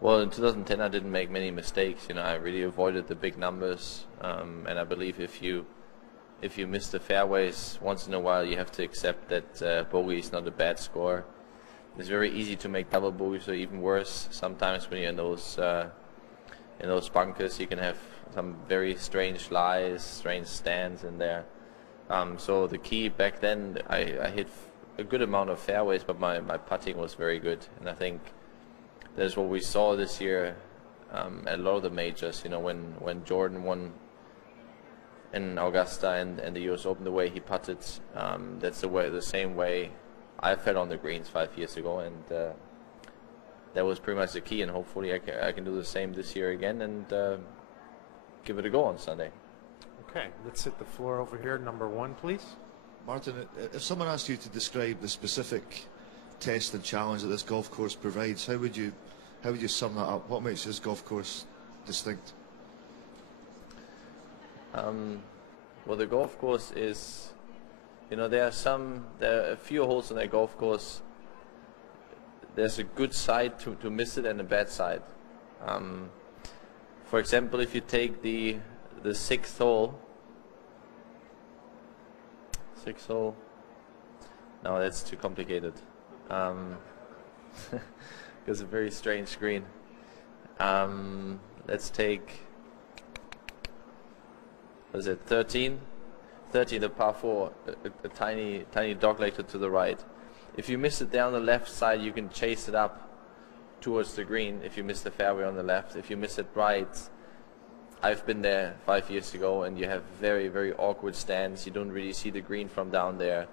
Well, in 2010, I didn't make many mistakes. You know, I really avoided the big numbers, and I believe if you miss the fairways once in a while, you have to accept that bogey is not a bad score. It's very easy to make double bogeys, or even worse. Sometimes when you're in those bunkers, you can have some very strange lies, strange stands in there. So the key back then, I hit a good amount of fairways, but my putting was very good, and I think that's what we saw this year at a lot of the majors. You know, when Jordan won in Augusta and the US Open, the way he putted, that's the same way I fell on the greens 5 years ago, and that was pretty much the key. And hopefully I can do the same this year again and give it a go on Sunday. Okay, let's hit the floor over here. Number 1, please. Martin, if someone asked you to describe the specific test and challenge that this golf course provides, how would you sum that up? What makes this golf course distinct? Well, the golf course is, you know, there are a few holes on that golf course. There's a good side to miss it and a bad side. For example, if you take the 6th hole, no, that's too complicated. It's a very strange screen. Let's take, what is it, 13? 13, the par 4, a tiny dogleg to the right. If you miss it down the left side, you can chase it up towards the green if you miss the fairway on the left. If you miss it right, I've been there 5 years ago, and you have very, very awkward stands. You don't really see the green from down there.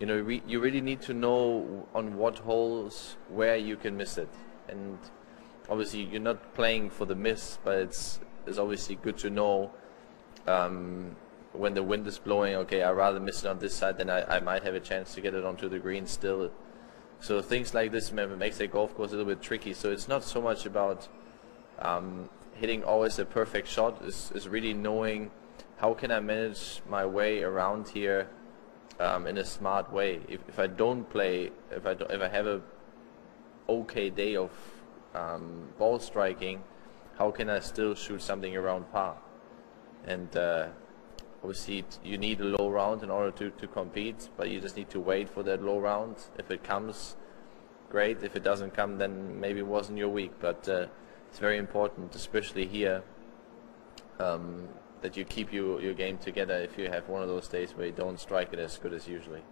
You know, you really need to know on what holes where you can miss it. And obviously, you're not playing for the miss, but it's obviously good to know when the wind is blowing. Okay, I'd rather miss it on this side, then I might have a chance to get it onto the green still. So things like this makes a golf course a little bit tricky. So it's not so much about hitting always a perfect shot. Is really knowing how can I manage my way around here in a smart way. If I don't play, if I have a okay day of ball striking, how can I still shoot something around par? And obviously you need a low round in order to compete, but you just need to wait for that low round. If it comes, great. If it doesn't come, then maybe it wasn't your week. But it's very important, especially here, that you keep your game together if you have one of those days where you don't strike it as good as usually.